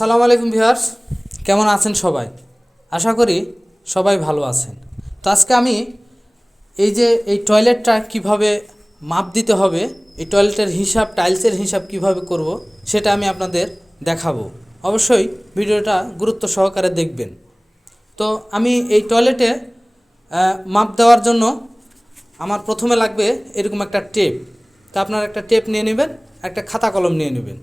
আসসালামু আলাইকুম ভিউয়ার্স, কেমন আছেন সবাই? আশা করি সবাই ভালো আছেন। তো আজকে আমি এই যে এই টয়লেটটা কীভাবে মাপ দিতে হবে, এই টয়লেটের হিসাব, টাইলসের হিসাব কীভাবে করব, সেটা আমি আপনাদের দেখাবো। অবশ্যই ভিডিওটা গুরুত্ব সহকারে দেখবেন। তো আমি এই টয়লেটে মাপ দেওয়ার জন্য আমার প্রথমে লাগবে এরকম একটা টেপ। তা আপনার একটা টেপ নিয়ে নেবেন, একটা খাতা কলম নিয়ে নেবেন।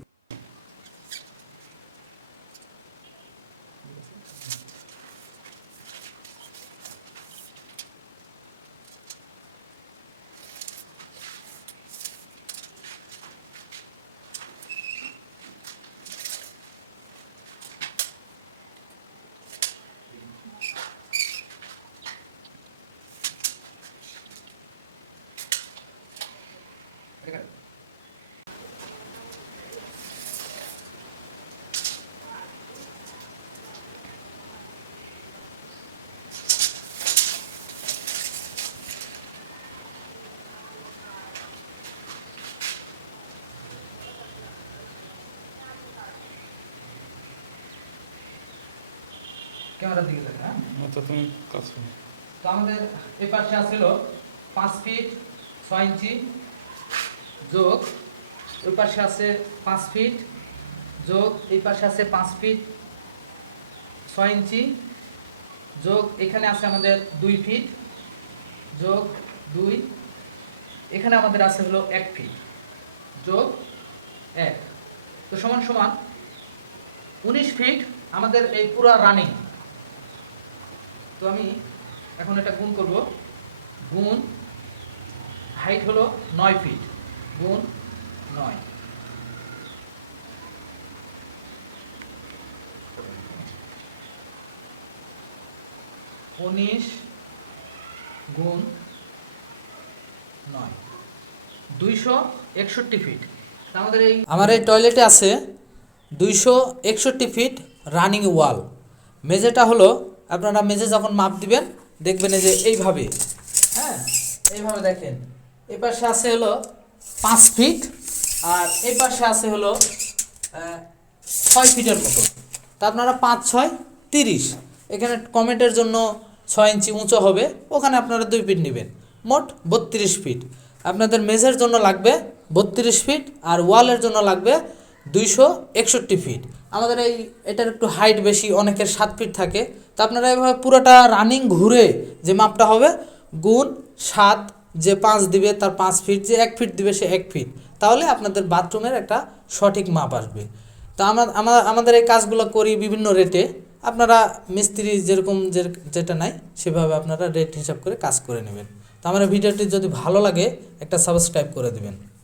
ক্যামেরার দিকে দেখেন হ্যাঁ? আচ্ছা তুমি কাজ তো আমাদের এই পাশে আছিল পাঁচ ফিট ছয় ইঞ্চি যোগ, ওই পাশে আছে পাঁচ ফিট যোগ, এই পাশে আছে পাঁচ ফিট ছয় ইঞ্চি, যোগ, এখানে আছে আমাদের দুই ফিট যোগ, দুই, এখানে আমাদের আছে হলো এক ফিট যোগ, এক। তো সমান সমান উনিশ ফিট আমাদের এই পুরা রানিং তো আমি এখন এটা গুণ করব। গুণ হাইট হলো নয় ফিট গুণ নয়। উনিশ গুণ নয়। দুইশো একষট্টি ফিট আমাদের এই আমার এই টয়লেটে আছে দুইশো একষট্টি ফিট রানিং ওয়াল মেঝেটা হলো আপনারা মেঝে যখন মাপ দিবেন, দেখবেন যে এইভাবে। হ্যাঁ এইভাবে দেখেন। এই পাশে আছে হলো পাঁচ ফিট আর এই পাশে আছে হলো ছয় ফিটের মতো। তা আপনারা পাঁচ, ছয়, তিরিশ। এখানে কমেন্টের জন্য ছয় ইঞ্চি উঁচু হবে, ওখানে আপনারা দুই ফিট নেবেন। মোট বত্রিশ ফিট আপনাদের মেঝের জন্য লাগবে বত্রিশ ফিট আর ওয়ালের জন্য লাগবে দুইশো একষট্টি ফিট আমাদের এই, এটার একটু হাইট বেশি, অনেকের সাত ফিট থাকে। তা আপনারা এভাবে পুরোটা রানিং ঘুরে যে মাপটা হবে, গুণ সাত যে পাঁচ দিবে তার পাঁচ ফিট যে এক ফিট দিবে সে এক ফিট তাহলে আপনাদের বাথরুমের একটা সঠিক মাপ আসবে। তো আমরা আমাদের এই কাজগুলো করি বিভিন্ন রেটে আপনারা মিস্ত্রি যেরকম যে- যেটা নাই, সেভাবে আপনারা রেট হিসাব করে কাজ করে নেবেন। তো আমার ভিডিওটি যদি ভালো লাগে, একটা সাবস্ক্রাইব করে দেবেন।